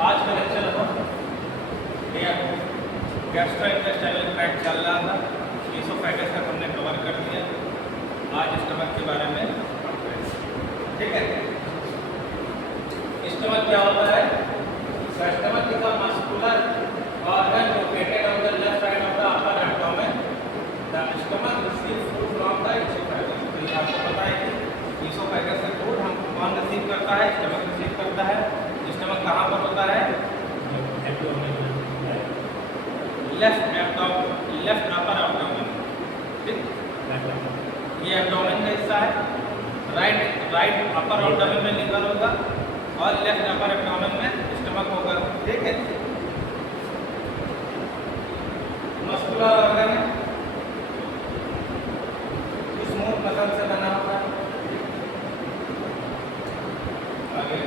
आज का लेक्चर हम गैस्ट्रोइंटेस्टाइनल ट्रैक्ट चल रहा था, इसोफेगस तक हमने कवर कर दिया। आज स्टमक के बारे में पढ़ते हैं, ठीक है। स्टमक क्या होता है? Stomach is a muscular organ located on the left side of the upper abdomen. The stomach receives food from the esophagus. तो ये आपको पता है कि esophagus से फूड हम कौन रिसीव करता है? स्टमक रिसीव करता है। स्टमक कहाँ पर होता है? लेफ्ट अपर एब्डोमेन, ठीक। ये एब्डोमेन का हिस्सा है। राइट अपर एब्डोमेन में लिवर होगा और लेफ्ट अपर एब्डोमेन में स्टमक होगा, ठीक है। मस्कुलर ऑर्गन है, स्मूथ मसल से बना होता है। आगे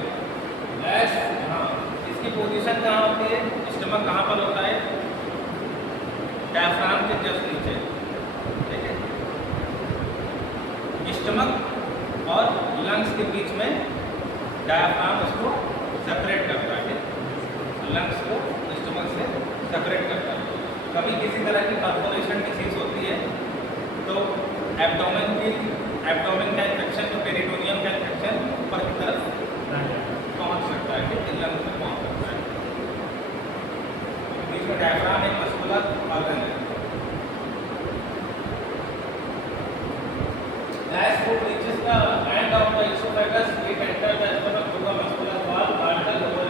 हाँ, इसकी पोजीशन कहाँ होती है? स्टमक कहाँ पर होता है? डायफ्राम के जस्ट नीचे, ठीक है। स्टमक और लंग्स के बीच में डायफ्राम उसको सेपरेट करता है, लंग्स को स्टमक से सेपरेट करता है। कभी किसी तरह की परफोरेशन डिसीज होती है तो एब्डोमेन का इन्फेक्शन, जो पेरिटोनियम का इन्फेक्शन ऊपर की तरफ पहुंच सकता है, ठीक है, लंग्स में पहुंच सकता है। बीच में डायफ्राम एक मस्कुलर ऑर्गन है। As food reaches the end of the esophagus, it enters the stomach through the muscular wall and the lower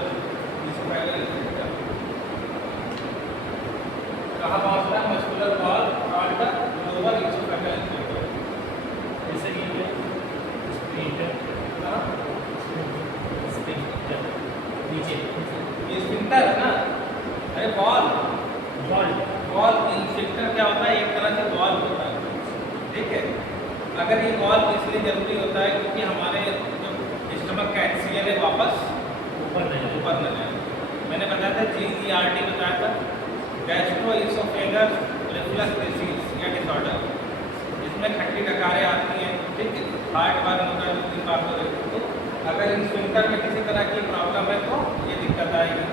esophageal sphincter. कहाँ पहुँचता है? मस्कुलर वॉल और द लोअर esophageal sphincter। जैसे कि ये स्फिंक्टर नीचे, ये स्फिंक्टर है ना? अरे वॉल स्फिंक्टर क्या होता है? एक तरह से वॉल होता है, ठीक है। अगर ये वॉल इसलिए जरूरी होता है क्योंकि हमारे जो स्टमक का HCl है वापस ऊपर न जाए। मैंने बताया था GERD बताया था, गैस्ट्रोइसोफेगस रिफ्लक्स डिसीज या डिसऑर्डर। इसमें खट्टी डकारें आती हैं, ठीक है, हार्ट बर्न होता है, 2-3 बार हो रही। तो अगर इन स्फिंक्टर में किसी तरह की प्रॉब्लम है तो ये दिक्कत आएगी।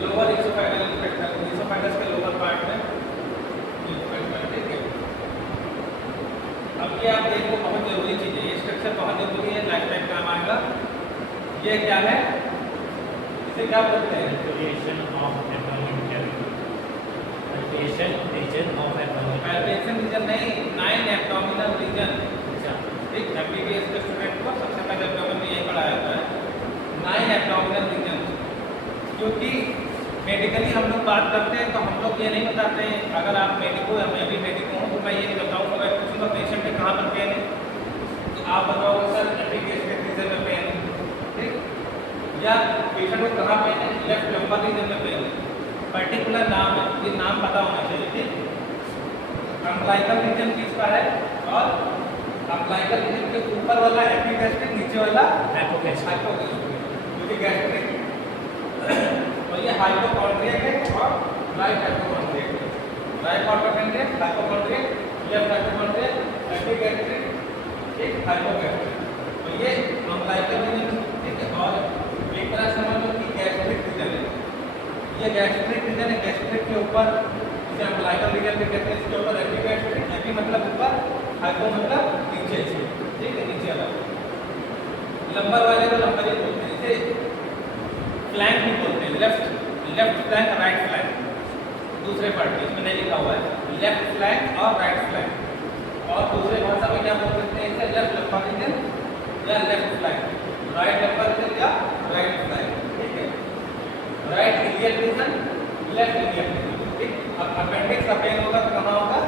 लोअर इसोफेगल इन्फेक्शन, इसोफेगस के लोअर पार्ट में इन्फेक्शन, ठीक है। अब ये आप देखो, बहुत जरूरी चीज़ है, ये स्ट्रक्चर बहुत जरूरी है, लाइफ टाइम काम आएगा। ये क्या है? इसे क्या बोलते हैं? Palpation of abdomen cavity. Palpation region of abdomen. Palpation region नहीं, 9 एब्डोमिनल रीजन। ठीक, MBBS के स्टूडेंट को सबसे पहले एब्डोमेन में यही पढ़ाया जाता है, 9 एब्डोमिनल रीजन। क्योंकि मेडिकली हम लोग बात करते हैं तो हम लोग ये नहीं बताते हैं, अगर आप मेडिको या मैं भी मेडिको हूँ तो मैं ये नहीं बताऊँगा। अगर पूछूँगा पेशेंट के कहाँ पर पेन है तो आप बताओगे सर एपिगैस्ट्रिक रीजन में पेन है, ठीक। या पेशेंट को कहाँ पेन है? लेफ्ट लंबर रीजन में पेन है। पर्टिकुलर नाम है, ये नाम पता होना चाहिए, ठीक। अम्बलाइकल रीजन किसका है? और अम्बलाइकल रीजन के ऊपर वाला एपिगैस्ट्रिक, नीचे वाला हाइपोगैस्ट्रिक, क्योंकि गैस्ट्रिक और ये हाइपोकॉन्ड्रियक है और राइट हाइपोकॉन्ड्रियक है। Right hypochondriac, left hypochondriac, epigastric, ठीक, हाइपोगैस्ट्रिक। तो ये अम्बलाइकल रीजन, ठीक है। और एक तरह से समझ लो कि गैस्ट्रिक रीजन है, ये गैस्ट्रिक रीजन है। गैस्ट्रिक के ऊपर इसे अम्बलाइकल रीजन भी कहते हैं, इसके ऊपर एपिगैस्ट्रिक, एपी मतलब ऊपर, हाइपो मतलब नीचे, ठीक है, नीचे वाला। लंबर वाले को लंबर ही बोलते हैं, इसे फ्लैंक भी बोलते हैं, लेफ्ट फ्लैंक, राइट फ्लैंक। दूसरे पार्ट में इसमें नहीं लिखा हुआ है, लेफ्ट फ्लैंक और राइट फ्लैंक। और दूसरे भाषा में क्या बोल सकते हैं इसे? लेफ्ट लंबर रीजन या left flank, right lumbar region या राइट फ्लैंक, ठीक है। Right iliac region, left iliac region, ठीक। अब अपेंडिक्स का पेन होगा तो कहाँ होगा?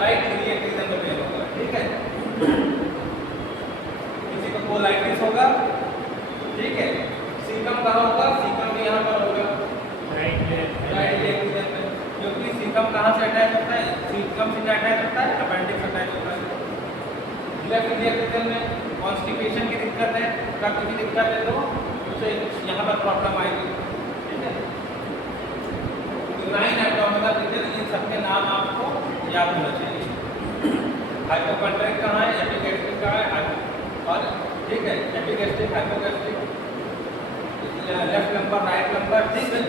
राइट इलियक रीजन में पेन होगा, ठीक है। किसी को कोलाइटिस होगा, ठीक है, सीकम कहाँ होगा? सीकम भी यहाँ पर होगा, राइट इलियक रीजन में। क्योंकि सीकम कहाँ से अटैच होता है? सीकम से अटैच होता है, अपेंडिक्स अटैच होता है। लेफ्ट इलियक रीजन में कॉन्स्टिपेशन की दिक्कत है, कब्ज की दिक्कत है तो उसे यहाँ पर प्रॉब्लम आएगी, ठीक है। 9 एब्डोमिनल रीजन, इन सबके नाम आपको याद होना चाहिए। हाइपोकॉन्ड्रियक कहाँ है? एपिगैस्ट्रिक कहाँ है? और ठीक है, epigastric, hypogastric, left lumbar, right lumbar, ठीक है।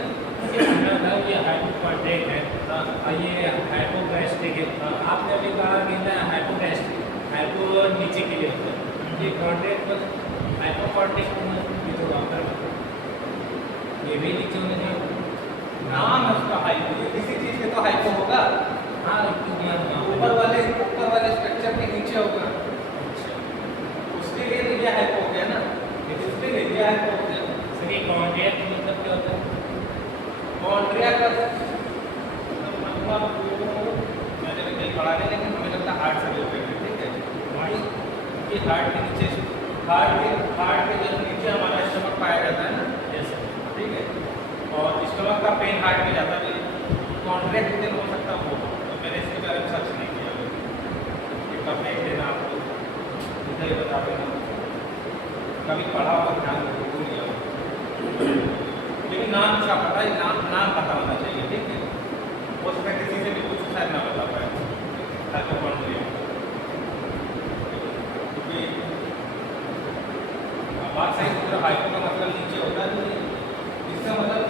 ये हाइपोकॉन्ड्रिक है और ये हाइपोगैस्ट्रिक है। आपने अभी कहा कि ना हाइपोगैस्ट्रिक, हाइपो नीचे के लिए होता है, ये कॉन्ड्रिक पर हाइपोकॉन्ड्रिक ये तो आपका ये भी नीचे होने चाहिए। नाम है उसका हाइपो, किसी चीज के तो हाइपो होगा। हाँ ऊपर वाले स्ट्रक्चर के नीचे होगा। अच्छा, उसके लिए तो ये हाइपो हो गया ना, इसके लिए ये हाइपो हो गया। सर ये कॉन्ड्रिक मतलब क्या होता है? कॉन्ड्रिया का मतलब मैंने भी कहीं पढ़ा नहीं, लेकिन हमें लगता है हार्ट से रिलेटेड है, ठीक है। ये हार्ट के नीचे, हार्ट के जस्ट नीचे हमारा स्टमक पाया जाता है ना, यस ठीक है। और स्टमक का पेन हार्ट में जाता है। कॉन्ट्रैक्ट दिन हो सकता हो, तो मैंने इसके बारे में सर्च नहीं किया। ये कब देख देना आपको, मुझे ही बता देना, कभी पढ़ा होगा ध्यान रखो, भूल गया हो। लेकिन नाम इसका पता है, नाम पता होना चाहिए, ठीक है। हो सकता है किसी से भी कुछ शायद ना बता पाए हाइपोकॉन्ड्रिया, क्योंकि बात सही है। हाइपो का मतलब नीचे होता है, इसका मतलब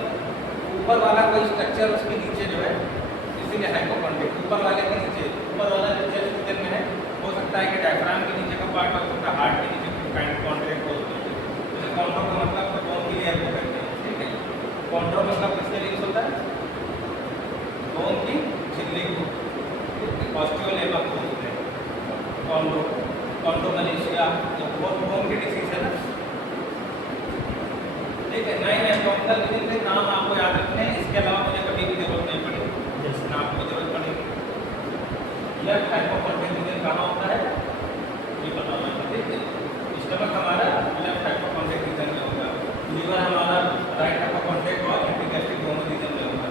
ऊपर वाला कोई स्ट्रक्चर उसके नीचे जो है, इसीलिए हाइपोकॉन्ड्रिक। ऊपर वाले के नीचे, ऊपर वाला जो चेस्ट रीजन में है, हो सकता है कि डायफ्राम के नीचे का पार्ट, हो सकता है हार्ट के नीचे कॉन्ट्रैक्ट हो सकता है। जैसे कॉन्ट्रो का मतलब बोन की लेयर को कहते हैं, ठीक है। कॉन्ट्रो मतलब किसके लिए होता है? बोन की झिल्ली को, ऑस्टियोलेमा को बोलते हैं कॉन्ट्रो। कॉन्ट्रोमलेशिया बोन की डिसीज है ना, ठीक है। 9 एब्डोमिनल रीजन के नाम आपको याद रखने हैं, इसके अलावा मुझे कभी भी जरूरत नहीं पड़ेगी, जिस नाम को जरूरत पड़ेगी। लेफ्ट हाइपोकॉन्ड्रिक रीजन कहाँ होता है ये पता होना चाहिए, ठीक है। स्टमक हमारा लेफ्ट हाइपोकॉन्ड्रिक रीजन में होगा, लीवर हमारा राइट हाइपोकॉन्ड्रिक और एपिगैस्ट्रिक दोनों रीजन में होगा।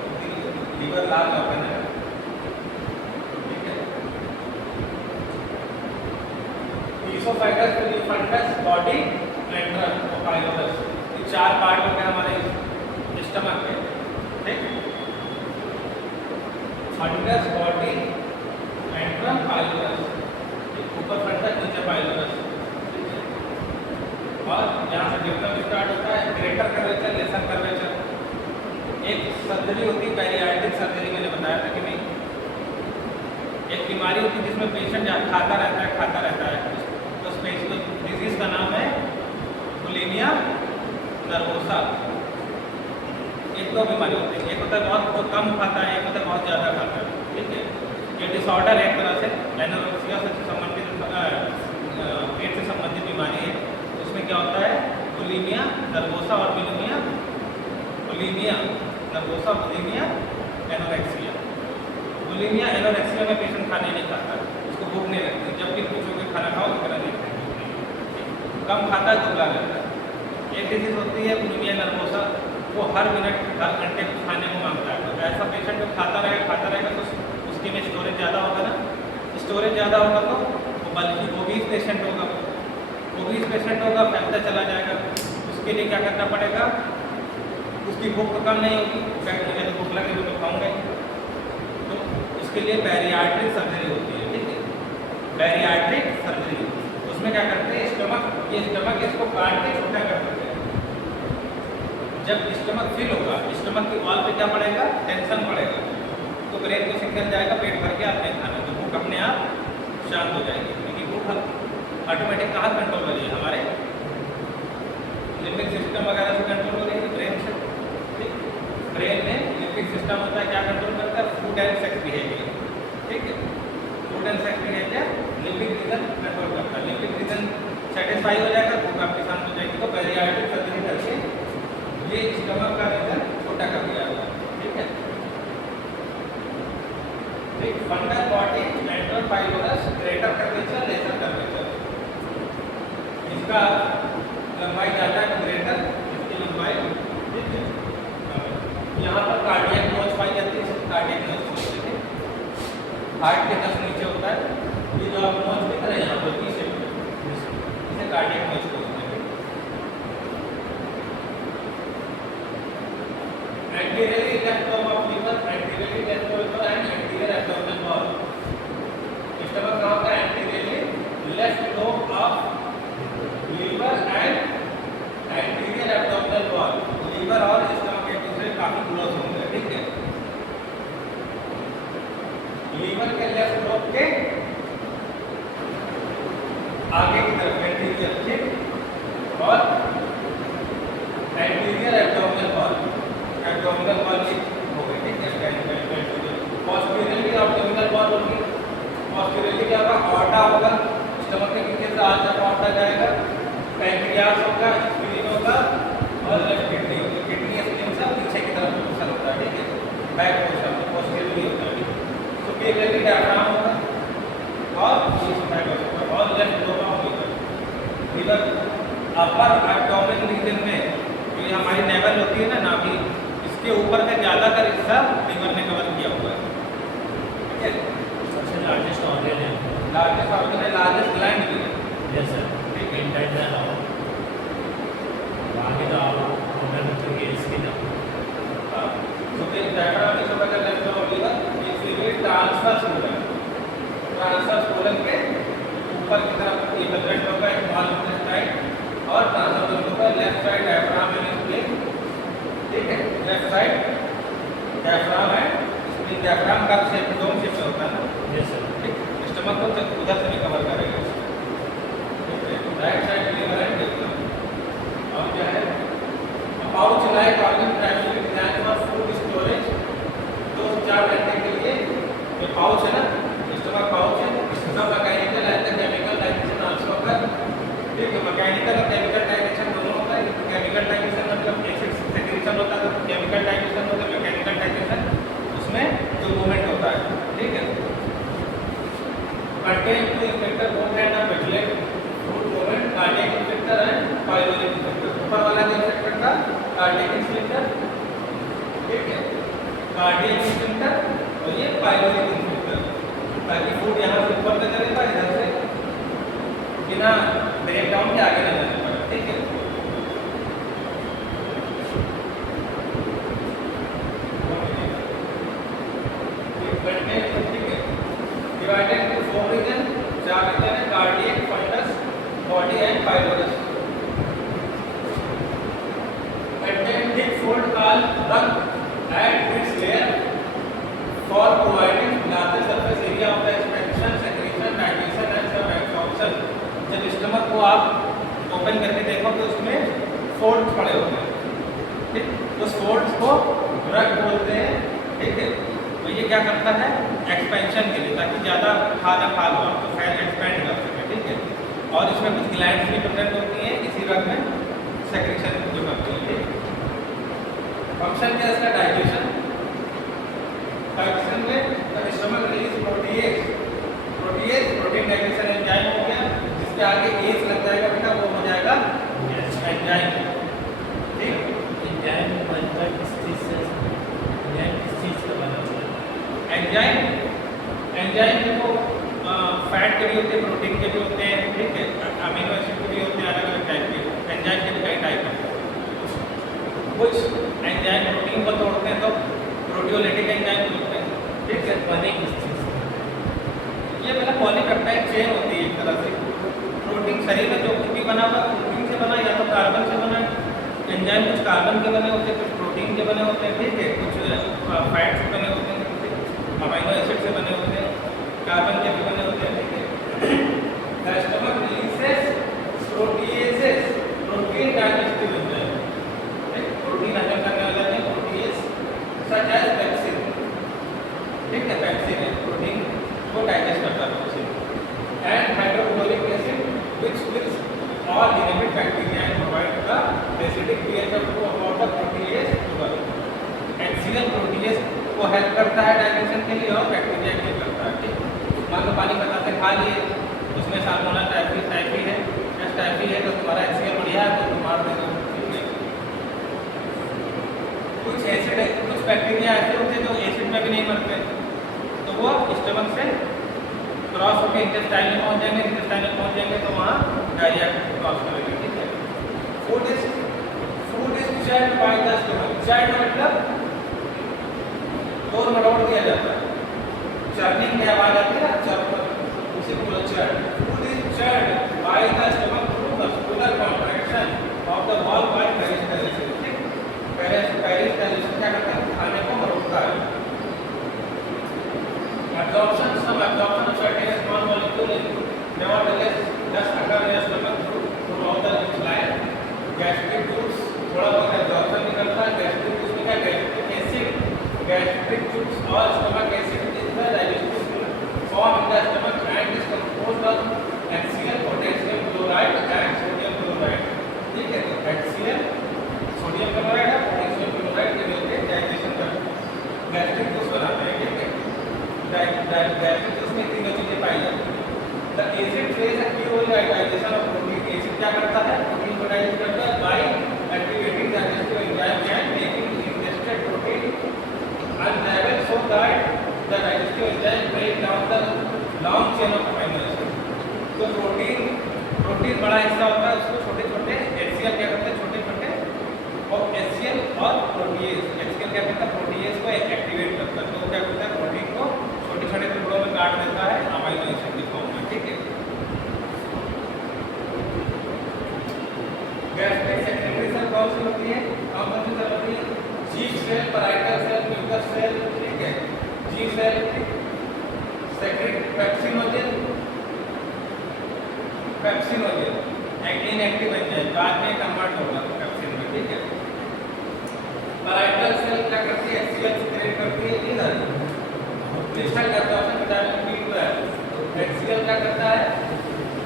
लीवर लार्ज ऑर्गन है, ठीक है। ईसोफेगस, फंडस, बॉडी, एंट्रम और पाइलोरस, चार पार्ट हो गए हमारे स्टमक के, ठीक। फंडस, बॉडी, एंट्रम, पाइलोरस, ऊपर फंडस, नीचे पाइलोरस, और यहाँ से डिप्लोम स्टार्ट होता है। Greater curvature, lesser curvature. एक सर्जरी होती है पेरियाट्रिक सर्जरी, मैंने बताया था कि नहीं। एक बीमारी होती है जिसमें पेशेंट खाता रहता है, तो डिजीज का नाम है बुलिमिया नर्वोसा। एक दो बीमारी होती है, एक होता है बहुत कम खाता है, एक होता है बहुत ज़्यादा खाता है, ठीक है। ये डिसऑर्डर एक तरह से एनोरेक्सिया से संबंधित, पेट से संबंधित बीमारी है। उसमें क्या होता है? बुलिमिया नर्वोसा और bulimia nervosa, bulimia anorexia. Bulimia anorexia में पेशेंट खाने नहीं खाता, उसको भूख नहीं लगती, जब भी पूछोगे खाना खाओ तो नहीं खाएंगे, कम खाता है, दुबला रहता है। एक डिजीज होती है बुलिमिया नर्वोसा, वो हर मिनट हर घंटे कुछ खाने को मांगता है। तो ऐसा पेशेंट जो खाता रहेगा तो उसके में स्टोरेज ज़्यादा होगा ना, स्टोरेज ज़्यादा होगा तो वो बल्कि ओबीस पेशेंट होगा, फैलता चला जाएगा। उसके लिए क्या करना पड़ेगा? उसकी भूख तो कम नहीं होगी, मुझे तो भूख लगे तो खाऊंगा, तो उसके लिए बैरियाट्रिक सर्जरी होती है, ठीक है। बैरियाट्रिक सर्जरी, उसमें क्या करते हैं? स्टमक इसको काट के छोटा कर देते हैं। जब स्टमक फिल होगा, स्टमक की वॉल पे क्या पड़ेगा? टेंशन पड़ेगा, तो ब्रेन को सिग्नल जाएगा पेट भर के आपने खाना, तो भूख अपने आप शांत हो जाएगी। क्योंकि भूख ऑटोमेटिक कहाँ कंट्रोल हो रही है? हमारे लिम्बिक सिस्टम वगैरह से कंट्रोल हो रही है, ब्रेन से, ठीक। ब्रेन में लिम्बिक सिस्टम होता है, क्या कंट्रोल करता है? फूड एंड सेक्स बिहेवियर, ठीक है। Food and sex behaviour limbic region control करता है। लिम्बिक रीजन सेटिस्फाई हो जाएगा, भूख आपकी शांत हो जाएगी, तो बैरियाट्रिक सर्जरी करके ये स्टमक का रीजन छोटा कर दिया जाता है, ठीक है। Fundus, body, antrum, pylorus, greater curvature, lesser curvature. इसका लंबाई ज़्यादा है, ग्रेटर, इसकी लंबाई, ठीक है। यहाँ पर कार्डियक नोच पाई जाती है, इसे कार्डियक नोच बोलते हैं। हार्ट के जस्ट नीचे होता है, ये जो आप नोच दिख रहे हैं यहाँ पर पीछे, इसे कार्डियक नोच बोलते हैं। Anteriorly left lobe of liver, anteriorly left lobe and anterior abdominal wall. Stomach कहाँ होता है? Anteriorly left lobe of liver and anterior abdominal wall. होगा, स्प्लीन होगा और लेफ्ट किडनी होगी। किडनी स्प्लीन सब पीछे की तरफ पोर्शन होता है, ठीक है, बैक पोर्शन पोस्टीरियरली होता है। सुपीरियरली डायफ्राम होगा और और लेफ्ट लोअर होगा। लीवर अपर एब्डोमेन रीजन में जो ये हमारी नेवल होती है ना नाभि, इसके ऊपर का ज़्यादातर हिस्सा लीवर ने कवर किया हुआ है, ठीक है। सबसे लार्जेस्ट ऑर्गन है, लार्जेस्ट ऑर्गन है, लार्जेस्ट ग्लैंड भी है। यस सर, ठीक है, इंटेंडल और आगे तो आप ऑर्गन रखोगे इसके ना। तो फिर डायफ्राम में सब अगर लेफ्ट और लीवर ये फ्लूइड ट्रांसफर होगा, ट्रांसफर कोलन के ऊपर की तरफ ये ब्लड होगा, स्मॉल इंटेस्टाइन और ट्रांसफर होगा left side diaphragm and spleen, ठीक है। लेफ्ट साइड डायफ्राम है, स्प्लीन डायफ्राम का शेप डोम शेप में होता है ना। यस सर, ठीक, स्टमक को उधर से भी कवर करेगा, ठीक है। Right side liver and diaphragm और क्या है pouch like organ primary design for food storage. 2 से 4 घंटे के लिए ये पाउच है ना, स्टमक पाउच है, इसका mechanical and chemical digestion also होगा, ठीक है। मैकेनिकल और केमिकल डाइजेशन दोनों होता है। केमिकल डाइजेशन मतलब एसिड सेक्रेशन होता है, तो केमिकल डाइजेशन होता है, मैकेनिकल डाइजेशन उसमें जो मूवमेंट होता है, ठीक है। Contain two sphincter both and पेटलेट food movement, cardiac sphincter and pyloric sphincter. ऊपर वाला इंस्पेक्टर का कार्डियक इंस्पेक्टर, ठीक है, कार्डियक इंस्पेक्टर और ये पाइलोरिक इंस्पेक्टर, ताकि फूड यहाँ से ऊपर तक चलेगा, इधर से बिना ब्रेक डाउन के आगे न जाने पाए, ठीक है। डिवाइडेड into 4 रीजन, 4 रीजन है, cardiac, fundus, body and pylorus. Contain thick fold called duct at its layer for providing larger surface area of the expansion, secretion, digestion and some absorption। जब stomach को आप open करके देखो तो उसमें folds पड़े होते हैं, ठीक, उस फोल्ड्स को रग बोलते हैं, ठीक है। तो ये क्या करता है एक्सपेंशन के लिए, ताकि ज़्यादा खाना खा लो आप तो फैट एक्सपेंड कर सके, ठीक है। और इसमें कुछ ग्लैंड्स भी प्रेजेंट होती हैं इसी रग में, सेक्रेशन जो करती है। फंक्शन क्या है इसका डाइजेशन, डाइजेशन में stomach release protease, protease protein digestion enzyme हो गया, जिसके आगे एज लग जाएगा बेटा वो हो जाएगा एंजाइम, ठीक। एंजाइम बनता है किस चीज़ से? एंजाइम किस चीज़ का बना हुआ है? एंजाइम देखो फैट के भी होते हैं, प्रोटीन के भी होते हैं, ठीक है, अमीनो एसिड के भी होते हैं, अलग अलग टाइप के एंजाइम के भी कई टाइप हैं। कुछ एंजाइम प्रोटीन को तोड़ते हैं तो प्रोटियोलिटिक एंजाइम बोलते हैं, ठीक है। बने किस चीज़ से? ये मतलब पॉलीपेप्टाइड चेन होती है एक तरह से। प्रोटीन शरीर में जो कुछ भी बना हुआ प्रोटीन से बना या तो कार्बन से बना है, एंजाइम कुछ कार्बन के बने होते हैं, कुछ प्रोटीन के बने होते हैं, ठीक है, कुछ फैट से बने होते हैं, अमीनो एसिड से बने होते हैं, कार्बन के भी बने होते हैं, ठीक है। The stomach releases proteases, protein digestive enzyme, protein हजम करने वाला है प्रोटीएज सच एज पेप्सिन, ठीक है, पेप्सिन है प्रोटीन को डाइजेस्ट करता है pepsin. And hydrochloric acid which will all inhibit bacteria and provide the acidic pH of the protease to work। HCl protease को हेल्प करता है डाइजेशन के लिए और बैक्टीरिया के लिए करता है, ठीक। मान लो पानी पत्ता से खा लिए, उसमें साल्मोनेला टाइफी है, एस टाइफी है, तो तुम्हारा HCl बढ़िया है तो तुम मार देगा, ठीक है। कुछ एसिड कुछ बैक्टीरिया ऐसे होते हैं जो एसिड में भी नहीं मरते, तो वो स्टमक से क्रॉस होकर इंटेस्टाइन में पहुंच जाएंगे, इंटेस्टाइन में पहुंच जाएंगे तो वहाँ डायरिया क्रॉस करेंगे, ठीक है। Food is churned by the stomach, churned मतलब तोड़ मरोड़ दिया जाता है, चर्निंग की आवाज आती है ना, चर्न उसे बोला churned. Food is churned by the stomach through muscular contraction of the wall by peristalsis, ठीक। पेरिस्टाल्सिस क्या करता है, खाने को मरोड़ता है। Absorption, some absorption of certain small molecule is nevertheless does occur in the stomach throughout the intestine। Gastric juice थोड़ा बहुत absorption निकलता है, gastric juice में क्या gastric acid, gastric juice और stomach acid is the digestive fluid formed in the stomach and is composed of HCl, potassium chloride and sodium chloride, ठीक सी होती है? कौन सी सेल होती है? G cell, parietal cell, mucus cell, ठीक है, G cell, secrete pepsinogen, pepsinogen inactive enzyme बाद में कन्वर्ट होगा पेप्सिन में, ठीक है। पैराइटल सेल क्या करती है? HCl सीक्रेट करती है इधर crystal absorption vitamin B12। HCl क्या करता है?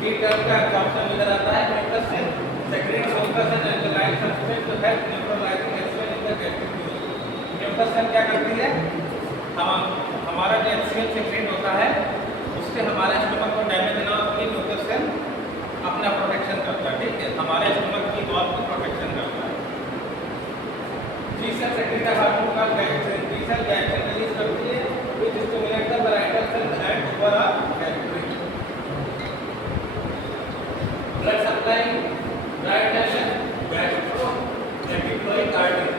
B12 का एब्जॉर्प्शन इधर आता है। Mucus cell secrete mucus and alkaline substance to help neutralizing HCl in the gastric tube. Mucus cell क्या करती है? हमारा जो HCl सीक्रेट होता है उससे हमारे स्टमक को डैमेज ना हो, म्यूकस सेल अपना प्रोटेक्शन करता है, ठीक है, हमारे स्टमक की वॉल को प्रोटेक्शन करता है। जी सेल सेक्रेट हार्मोन का gastrin, G cell gastrin release करती है which stimulate the parietal cell and overall gastric. Blood supply dilatation gastroepiploic artery.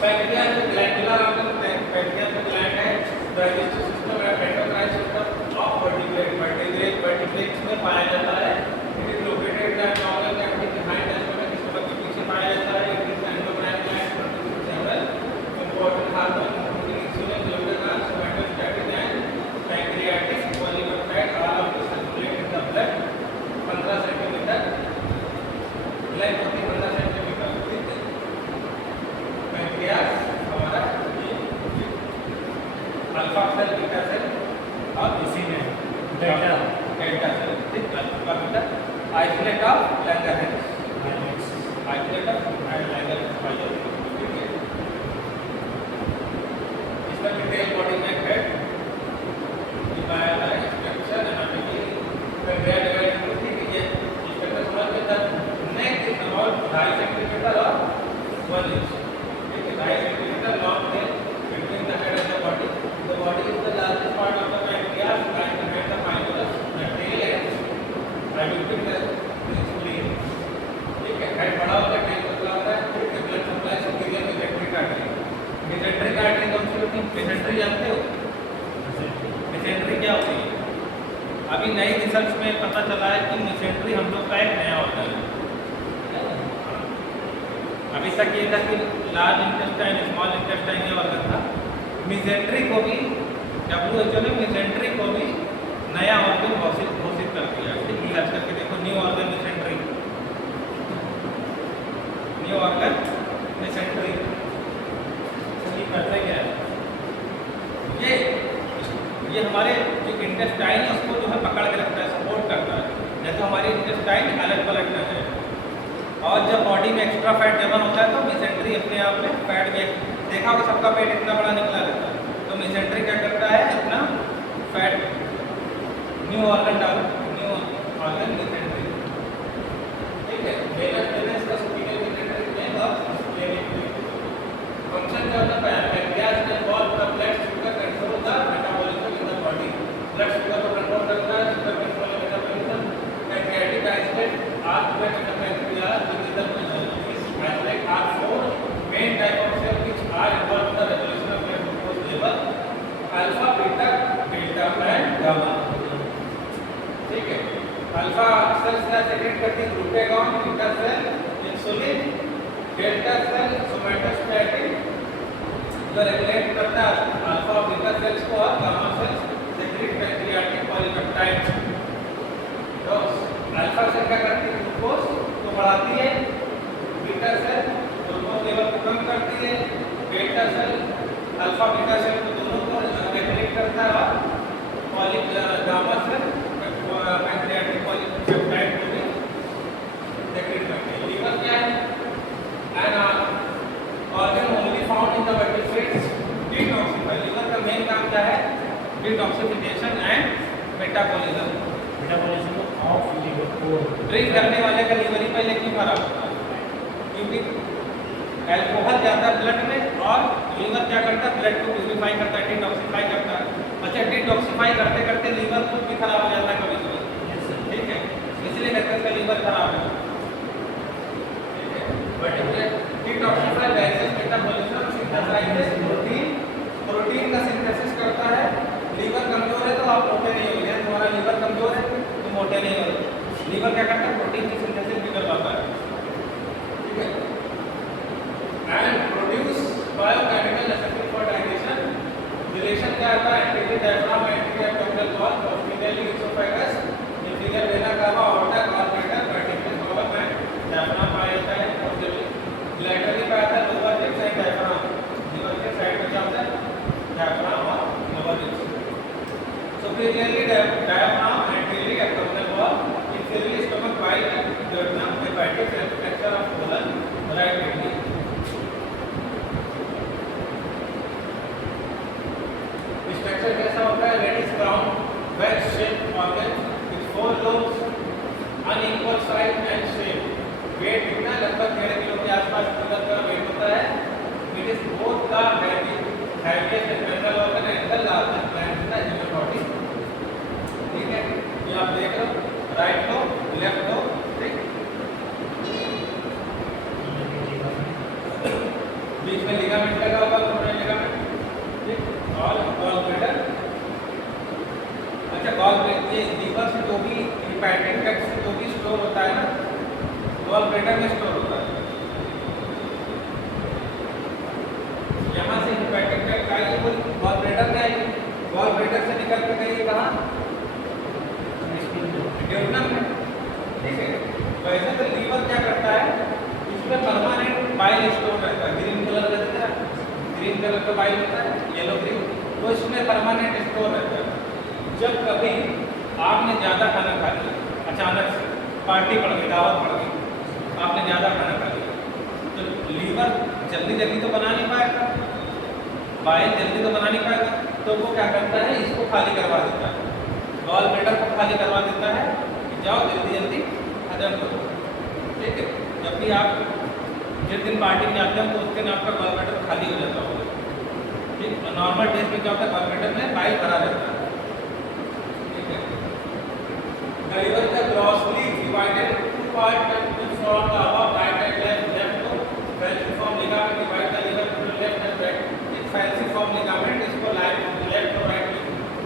Pancreas में ग्लैंडुलर ऑर्गन, पैंक्रियास में ग्लैंड है, डाइजेस्टिव सिस्टम है, endocrine system of vertebrates में पाया जाता है। It is located that organ cavity behind the stomach, stomach के पीछे पाया जाता है। It is endocrine gland produce several important hormone including insulin, glutamine, somatostatin and pancreatic polypeptide all of this circulate in the blood. 15 centimetre length होती है, 15 centimetre, ठीक है। Pancreas हमारा अल्फा सेल, बीटा सेल और इसी में डेल्टा सेल, ठीक है। Alpha beta isolate of Langerhans, isolate of Langerhans पाया, ठीक है। इसका डिटेल बॉडी में हेड दिखाया है, structure anatomy, pancreas divide into, ठीक है। स्ट्रक्चर समझ में तक नेक इज अबाउट 2.5 सेंटीमीटर और 1 इंच, ठीक है। 2.5 सेंटीमीटर लॉन्ग है between the head and the body. The body is the largest part of the pancreas and the head the pilus, the tail and adducting the spleen, ठीक है। Head बड़ा होता है, tell पतला होता है, ठीक है। Blood supply superior mesenteric artery, mesenteric artery कौन सी होती है? मेसेंट्री जानते हो? मेसेंट्री क्या होती है? अभी नई रिसर्च में पता चला है कि मेसेंट्री हम लोग का एक नया होता है। अभी तक ये था कि लार्ज इंटेस्टाइन, स्मॉल इंटेस्टाइन ये ऑर्गन था। मेसेंट्री को भी WHO ने मेसेंट्री को भी नया ऑर्गन घोषित कर दिया, ठीक है। सर्च करके देखो, new organ mesentery, new organ mesentery. ये करते क्या है? ये हमारे जो इंटेस्टाइन है उसको जो है पकड़ के रखता है, सपोर्ट करता है, जैसे हमारी इंटेस्टाइन अलग पलट ना है। और जब बॉडी में एक्स्ट्रा फैट जमा होता है तो मेसेंट्री अपने आप में फैट में, देखा होगा सबका पेट इतना बड़ा निकला रहता है, तो मेसेंट्री क्या करता है? अपना फैट न्यू ऑर्गन डाल, न्यू ऑर्गन मेसेंट्री, ठीक है। वेनस वेनस का सुपीरियर मेसेंट्री में और स्प्लेनिक में फंक्शन क्या होता है? पैंक्रियास में involve the blood sugar control the metabolism in the body, blood sugar को कंट्रोल करता है, sugar control metabolism. Pancreatic isolate are blood in the pancreas, isolate are 4 main type of cells which are involved in the regulation of blood glucose level: alpha, beta, delta and gamma, ठीक है। Alpha cells क्या secrete करती है? Glucagon, beta cell insulin, delta cell somatostatin जो regulate करता है alpha और beta cells को, और gamma cells secrete pancreatic polypeptides. तो अल्फा सेल क्या करती है? ग्लूकोज को बढ़ाती है, बीटा सेल ग्लूकोज लेवल को कम करती है, बेटा सेल अल्फा बीटा सेल को दोनों को रेगुलेट करता है, और गामा सेल पैंक्रियाटिक पॉलीपेप्टाइड को भी सेक्रेट करती है। लीवर क्या है? An organ only found in the vertebrates, detoxify. Liver का मेन काम क्या है? Detoxification and metabolism of liver को। ड्रिंक करने वाले का लीवर ही पहले क्यों खराब होता है? क्योंकि अल्कोहल जाता है ब्लड में, और लीवर क्या करता है? ब्लड को प्यूरिफाई करता है, डिटॉक्सिफाई करता है। अच्छा, डिटॉक्सिफाई करते करते लीवर खुद भी खराब हो जाता है कभी कभी, ठीक है। इसलिए कहते हैं इसका लीवर खराब है, ठीक है। But detoxify gases metabolism synthesises protein का सिंथेसिस करता है। लीवर कमजोर है तो आप मोटे नहीं होंगे, तुम्हारा लीवर लीवर क्या करता है, प्रोटीन की सिंथेसिस भी करवाता है, ठीक है। And produce biochemical necessary for digestion. Relation क्या आता है, anterior diaphragm anterior abdominal wall proximally oesophagus, ये फिगर देना का ऑर्डर और बेटर वर्टिकल कॉलम में डायफ्राम पाया जाता है, और लैटरली पाया जाता है lower ribs and diaphragm. Liver के साइड में क्या होता है, डायफ्राम और lower ribs. Superiorly diaphragm anterior abdominal wall, inferiorly stomach bile and duodenum, hepatic fracture of colon, right kidney. Structure कैसा होता है, reddish brown wedge shape organ with 4 lobes, unequal size and shape. Weight कितना, लगभग 13 kilo के आसपास liver का wait होता है। It is both the heaviest and organ and the largest gland in the human body, ठीक है। ये आप देख रहे हो, राइट लो लेफ्ट लो, ठीक। बीच में लिगामेंट लगा होगा, कोरोनरी लिगामेंट, ठीक। और गॉल ब्लैडर, अच्छा गॉल ब्लैडर ये लीवर से जो भी हेपेटिक फैट से जो भी स्टोर होता है ना, गॉल ब्लैडर में स्टोर होता है। यहाँ से हेपेटिक फैट का ये गॉल ब्लैडर में आएगी, गॉल ब्लैडर से निकल के गई कहाँ, ड्यूडेनम में, ठीक है। वैसे तो लीवर क्या करता है, इसमें परमानेंट बाइल स्टोर रहता है, ग्रीन कलर का दिख रहा है, ग्रीन कलर का बाइल होता है, येलो ग्रीन, तो इसमें परमानेंट स्टोर रहता है। जब कभी आपने ज़्यादा खाना खा लिया, अचानक से पार्टी पड़ गई, दावत पड़ गई, आपने ज़्यादा खाना खा लिया, तो लीवर जल्दी जल्दी तो बना नहीं पाएगा, बाइल जल्दी तो बना नहीं पाएगा, तो वो क्या करता है, इसको खाली करवा देता है, गॉल ब्लैडर को खाली करवा देता है कि जाओ जल्दी जल्दी हजम करो, ठीक है। जब भी आप जिस दिन पार्टी में जाते हो तो उस दिन आपका गॉल ब्लैडर खाली हो जाता होगा, ठीक। नॉर्मल डेज में क्या होता है, गॉल ब्लैडर में बाइल भरा रहता है, ठीक है। The liver is grossly divided into 2 parts which form the above right and left to falciform ligament divide the liver into left and right. एक falciform ligament इसको लेफ्ट और राइट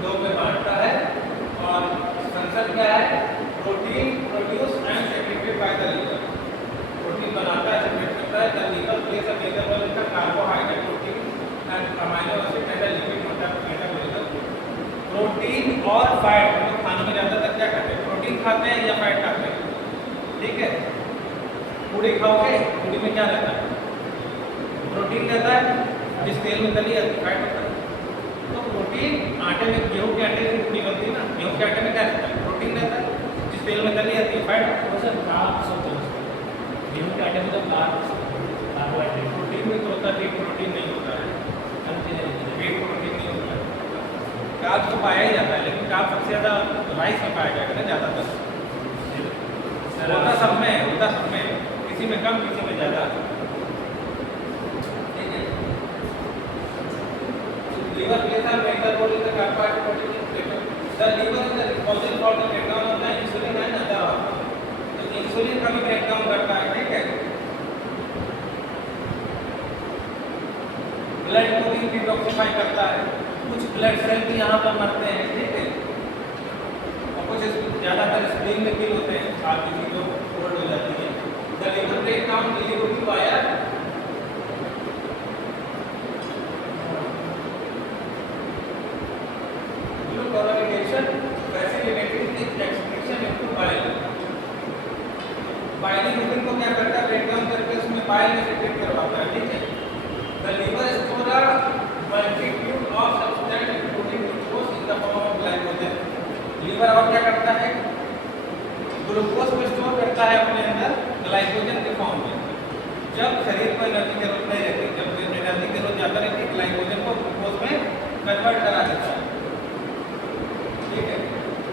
दो में बांटता है, और फंक्शन क्या है, protein produce and secreted by the liver, protein बनाता है, सेक्रेट करता है। The liver plays a major role in the carbohydrate, protein and amino acid and lipid metabolism. Protein और फैट, तो खाने में ज़्यादातर क्या खाते हैं, प्रोटीन खाते हैं या फैट खाते हैं, ठीक है। पूड़ी खाओगे, पूड़ी में क्या रहता है, प्रोटीन रहता है, जिस तेल में तली जाती है फैट होता है। तो प्रोटीन आटे में, गेहूं के आटे से पूड़ी बनती है ना, गेहूं के आटे में क्या रहता है, प्रोटीन रहता है, जिस तेल में तली जाती है फैट। सर कार्ब्स होते हैं, गेहूं के आटे में तो कार्बोहाइड्रेट, प्रोटीन में तो होता है, प्रोटीन नहीं होता है, वेट प्रोटीन नहीं होता है। कार्ब्स तो पाया ही जाता है, लेकिन कार्ब्स सबसे ज़्यादा राइस में पाया जाएगा ना, ज़्यादातर होता सब में, होता सब में, किसी में कम किसी में ज़्यादा, ठीक है। Liver plays a major role in the carbohydrate protein intake. The liver is the responsible for the breakdown of the insulin and other hormone, तो इंसुलिन का भी ब्रेकडाउन करता है, ठीक है। ब्लड को भी डिटॉक्सिफाई करता है, कुछ ब्लड सेल भी यहाँ पर मरते हैं, ठीक है, और कुछ ज़्यादातर स्प्लीन में किल होते हैं, आपकी चीज़ों कोल्ड हो जाती है। द लीवर ब्रेक डाउन इलीगोटी via glucuronidation facilitating the excretion into bile. Bilirubin को क्या करता है, ब्रेक डाउन करके उसमें बाइल में सेक्रेट करवाता है, ठीक है। The liver store a multitude of substance including glucose in the form of glycogen. Liver और क्या करता है, ग्लूकोज को स्टोर करता है अपने अंदर ग्लाइकोजन के फॉर्म में। जब शरीर को एनर्जी की जरूरत नहीं रहती, जब एनर्जी की जरूरत ज़्यादा रहती है, ग्लाइकोजन को ग्लूकोज में कन्वर्ट करा देता है, ठीक है।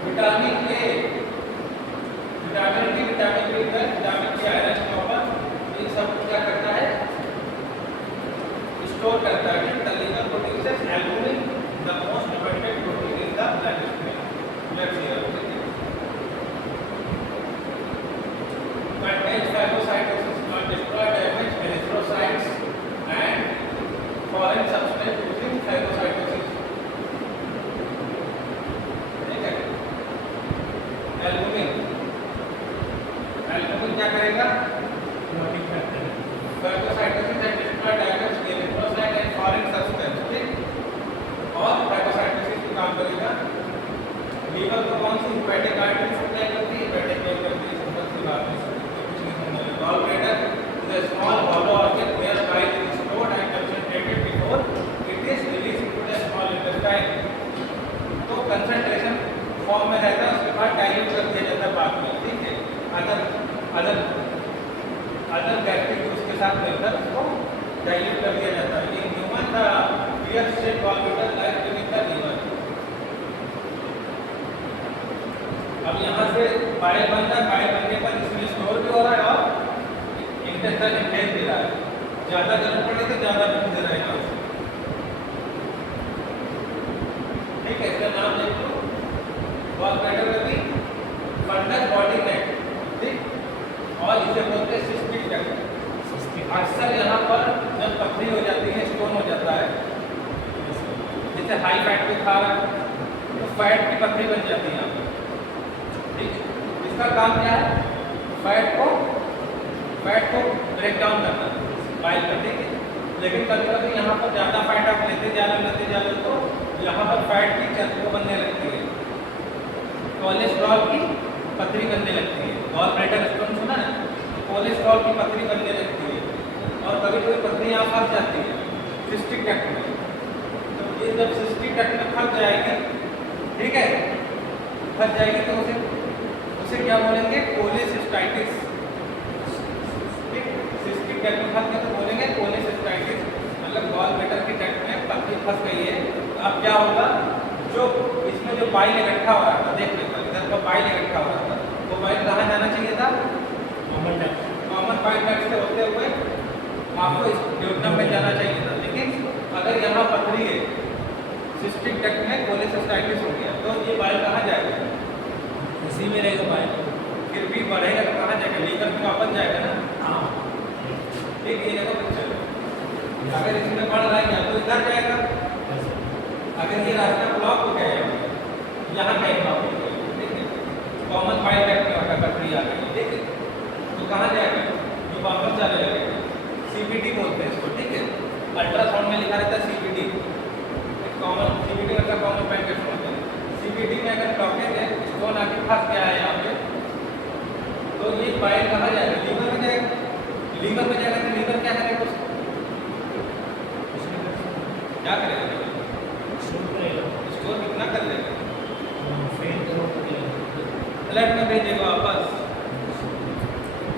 Vitamin A, vitamin D, vitamin बी12, विटामिन सी, आयरन, कॉपर, इन सब क्या करता है, स्टोर करता है। The liver produces albumin, the most abundant protein in the blood stream, blood serum, ठीक है। Contains phagocytosis, not destroy damage erythrocytes and foreign substance using phagocytosis, ठीक है। एल्बुमिन क्या करेगा? क्लॉटिंग फैक्टर है। Phagocytosis that destroy damaged erythrocyte and foreign substance, ठीक? और phagocytosis की काम करेगा। लीवर को कौन सी हेपेटिक आर्टरी सप्लाई करती है? हेपेटिक वेव करती है, सिंपल सी बात है, कुछ नहीं समझना है। Gallbladder is a small hollow organ where bile is stored and concentrated before it is released into the small intestine. तो कंसंट्रेशन फॉर्म में रहता है, उसके बाद डाइल्यूट कर दिया जाता है बाद में, ठीक है? अदर गैस्ट्रिक जूस के साथ मिलकर उसको डाइल्यूट कर दिया जाता है। In human the bear shape gallbladder lies beneath the liver. अब यहाँ से बाइल बनता है, बाइल बनने पर इसमें स्टोर भी हो रहा है और इंटेस्टाइन में फेंक भी रहा है। ज़्यादा जरूरत पड़े तो ज़्यादा भी रहेगा, ठीक है? इसका नाम देख लो, गॉलब्लैडर का भी फंडस बॉडी नेक, ठीक? और इसे बोलते हैं सिस्टिक डक्ट। अक्सर यहाँ पर जब पथरी हो जाती है, स्टोन हो जाता है, जैसे हाई फैट पे खा रहा है तो फैट की पथरी बन जाती है यहाँ पर, ठीक? इसका काम क्या है? फैट को ब्रेक डाउन करना बाइल का, ठीक है? लेकिन कभी कभी यहाँ पर ज़्यादा फैट आप लेते जा रहे तो यहाँ पर फैट की चर्बी बनने लगती है, कोलेस्ट्रॉल की पथरी बनने लगती है। गॉलब्लैडर स्टोन सुना है? कोलेस्ट्रॉल की पथरी बनने लगती है और कभी कभी पथरी यहाँ फंस जाती है सिस्टिक डक्ट में। तो ये जब सिस्टिक डक्ट में फंस जाएगी, ठीक है, फंस जाएगी तो उसे क्या बोलेंगे? कोलेसिस्टाइटिस, ठीक? सिस्टिक डक्ट में फंस गया तो बोलेंगे कोलेसिस्टाइटिस, मतलब गॉलब्लैडर की डक्ट में पथरी फंस गई है। तो अब क्या होगा? जो इसमें जो बाइल इकट्ठा हो रहा था, देख लेता इधर का बाइल इकट्ठा हो रहा था, वो बाइल कहाँ जाना चाहिए था? कॉमन बाइल डक्ट से होते हुए आपको इस ड्यूटम में जाना चाहिए था। लेकिन अगर यहाँ पथरी है, सिस्टिक डक्ट में कोलेसिस्टाइटिस हो गया, तो ये बाइल कहाँ जाएगा? इसी में रहेगा बाइल, फिर भी बढ़ेगा तो कहाँ जाएगा? लीवर में वापस जाएगा ना, हाँ, ठीक? ये देखो पिक्चर, अगर इसमें बढ़ रहा है तो इधर जाएगा। अगर ये रास्ता ब्लॉक हो गया यहाँ कहीं ब्लॉक हो गया, ठीक है? कॉमन बाइल डक्ट में पथरी आ गई, ठीक है? तो कहाँ जाएगा? जो वापस जाने लगेगा, CBD बोलते हैं इसको, ठीक है? अल्ट्रासाउंड में लिखा रहता है CBD, कॉमन CBD का कॉमन बाइल डक्ट होता है। CBD में अगर ब्लॉकेज है, स्टोन आके फंस गया है यहाँ पे, तो ये बाइल कहाँ जाएगा? लीवर में जाएगा। लीवर में जाएगा तो लीवर क्या करेगा? उसको क्या करेगा? स्टोर कितना कर लेगा? ब्लड में भेजेगा वापस,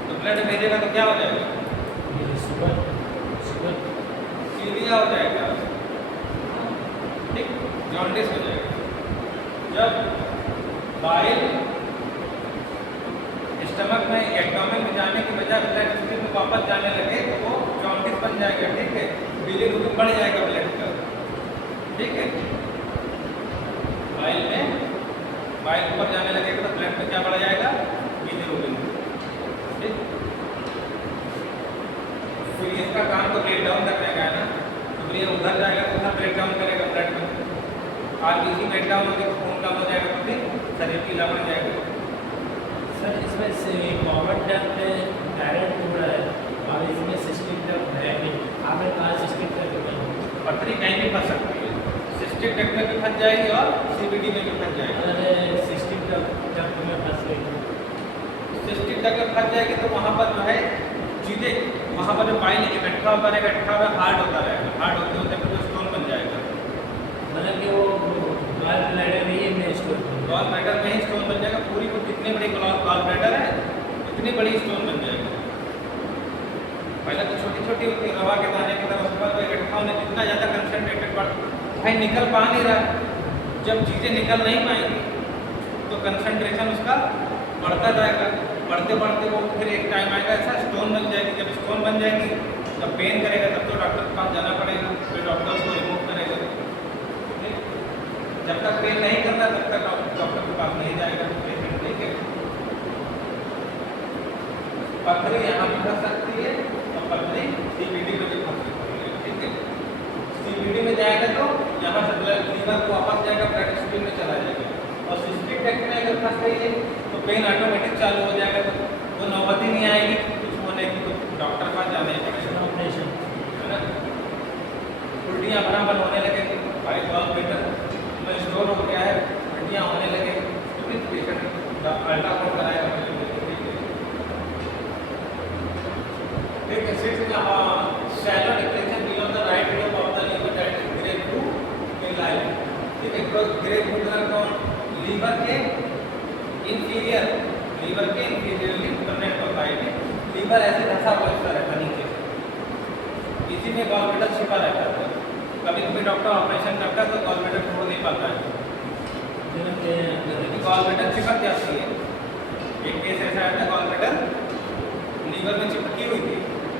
तो ब्लड में भेजेगा तो क्या हो जाएगा? सीरिया हो जाएगा, ठीक? जॉन्डिस हो जाएगा। जब बाइल स्टमक में, एब्डोमेन में जाने की बजाय ब्लड स्ट्रीम में वापस जाने लगे तो वो जॉन्डिस बन जाएगा, ठीक है? बिलीरुबिन बढ़ जाएगा ब्लड का, ठीक है? बाइल ऊपर जाने लगेगा तो ब्लड में क्या बढ़ जाएगा? बिलीरुबिन, ठीक? फिर इसका काम तो ब्रेक डाउन करने का है ना, तो फिर ये उधर जाएगा तो उधर ब्रेक डाउन करेगा ब्लड में, आरबीसी ब्रेक डाउन होगी तो खून कम हो जाएगा, तो फिर शरीर पीला पड़ जाएगा। सर इसमें से कॉमन डक्ट डायरेक्ट हो रहा है और इसमें सिस्टिक डक्ट है नहीं, आपने कहा सिस्टिक डक्ट पथरी कहीं भी फंस सकती है, सिस्टिक डक्ट में भी फंस जाएगी और CBD में भी फंस जाएगी। अगर सिस्टिक डक्ट में फंस गई, सिस्टिक डक्ट में फंस जाएगी तो वहाँ पर जो है चीज़ें, वहाँ पर जो बाइल इकट्ठा होता रहेगा, हार्ड होता रहेगा, हार्ड होते होते फिर स्टोन बन जाएगा। मतलब कि वो गॉलब्लैडर में ही स्टोर, गॉलब्लैडर में ही स्टोन बन जाएगा। पूरी को जितनी बड़ी गॉलब्लैडर है इतनी बड़ी स्टोन बन जाएगी। पहले तो छोटी छोटी होती है, रवा के दाने की तरह, उसके बाद इकट्ठा होने जितना ज़्यादा कंसनट्रेटेड भाई निकल पा नहीं रहा। जब चीज़ें निकल नहीं पाएंगी तो कंसंट्रेशन उसका बढ़ता जाएगा, बढ़ते बढ़ते वो फिर एक टाइम आएगा ऐसा स्टोन बन जाएगी। जब स्टोन बन जाएगी तब पेन करेगा, तब तो डॉक्टर के पास जाना पड़ेगा, फिर डॉक्टर उसको रिमूव करेगा। जब तक पेन नहीं करता तब तक डॉक्टर के पास नहीं जाएगा पेशेंट, ठीक है? पथरी यहाँ भी फंस सकती है और पथरी CBD में भी फंस सकती है, ठीक है? CBD में जाएगा तो यहाँ से ब्लड लीवर को वापस जाएगा, ब्लड स्ट्रीम में चला जाएगा। और सिस्टिक डक्ट में अगर फंस गई है तो पेन ऑटोमेटिक चालू हो जाएगा, तो वो नौबत ही नहीं आएगी कुछ होने की, तो डॉक्टर पास जाना ही पड़ेगा, ऑपरेशन। है ना। उल्टियाँ बराबर होने लगेगी, भाई गॉल ब्लैडर में स्टोन हो गया है, उल्टियाँ होने लगेगी, तो फिर पेशेंट अल्ट्रासाउंड कराएगा पहले। ठीक है, six shallow depression below the right lobe of the liver that is grey blue in line. ठीक है, तो ग्रे ब्लू कलर कौन, लीवर के इंफीरियरली कनेक्ट होता है। लीवर ऐसे धंसा हुआ इसका रहता नीचे से, इसी में गॉल ब्लैडर छिपा रहता है। कभी कभी डॉक्टर ऑपरेशन करता है तो गॉल ब्लैडर छोड़ नहीं पाता है, गॉल ब्लैडर चिपक जाती है। एक केस ऐसा आया था, गॉल ब्लैडर लीवर में चिपकी हुई थी,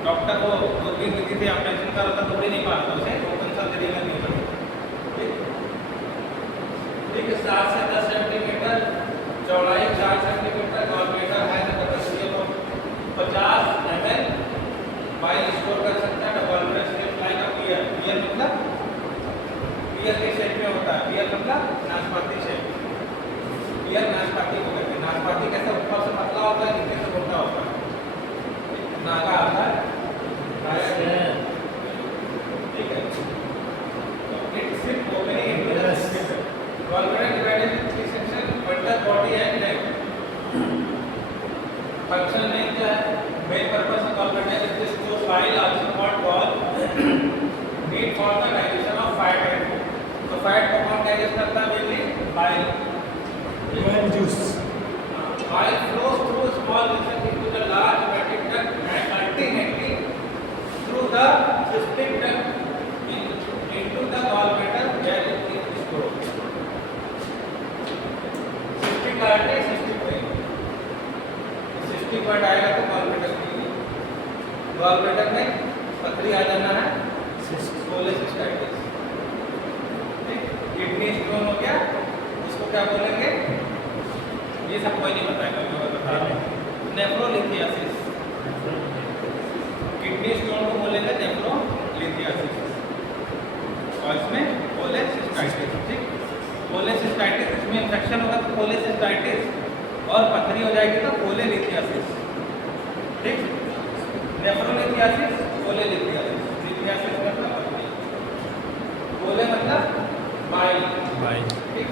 डॉक्टर को दूरबीन विधि से ऑपरेशन कर रहा था, तोड़ ही नहीं पा रहा था उसे, ओपन सर्जरी करनी पड़ी। ठीक है, 7 से 10 सेंटीमीटर चौड़ाई, 4 सेंटीमीटर, गॉल ब्लैडर है तो capacity of 50 ml bile store कर सकता है। Gall bladder shape like a pear, pear मतलब पियर के शेप में होता है, पियर मतलब नाशपाती शेप, पियर नाशपाती को कहते हैं। नाशपाती कैसे ऊपर से पतला होता है, नीचे से मोटा होता है, नागा आता है, ठीक है। तो इट सिर्फ opening into the system. Gall bladder divided into 3 section, bundle, body and neck. Function name क्या है, main purpose of gall bladder is to store bile, also called gall, need for the digestion of fat and food. तो fat को कौन digest करता है, mainly bile, Lemon juice. Bile flows through small vessels into the large hepatic duct and ultimately through the cystic duct into the gallbladder where it is stored. Cystic artery, cystic vein. Cystic point आएगा तो gallbladder के लिए, gallbladder में पथरी आ जाना है, cholecystitis। Kidney stone हो गया, उसको क्या बोलेंगे, ये सब कोई नहीं बताएगा, मैं बता रहा हूँ। नेफ्रोलिथियासिस, किडनी स्टोन को बोलेंगे नेफ्रोलिथियासिस, और इसमें कोलेसिस्टाइटिस। ठीक, कोलेसिस्टाइटिस, इसमें इन्फेक्शन होगा तो कोलेसिस्टाइटिस, और पथरी हो जाएगी तो कोलेलिथियासिस। ठीक, नेफ्रोलिथियासिस, कोलेलिथियासिस, लिथियासिस मतलब कोले मतलब बाइल, ठीक।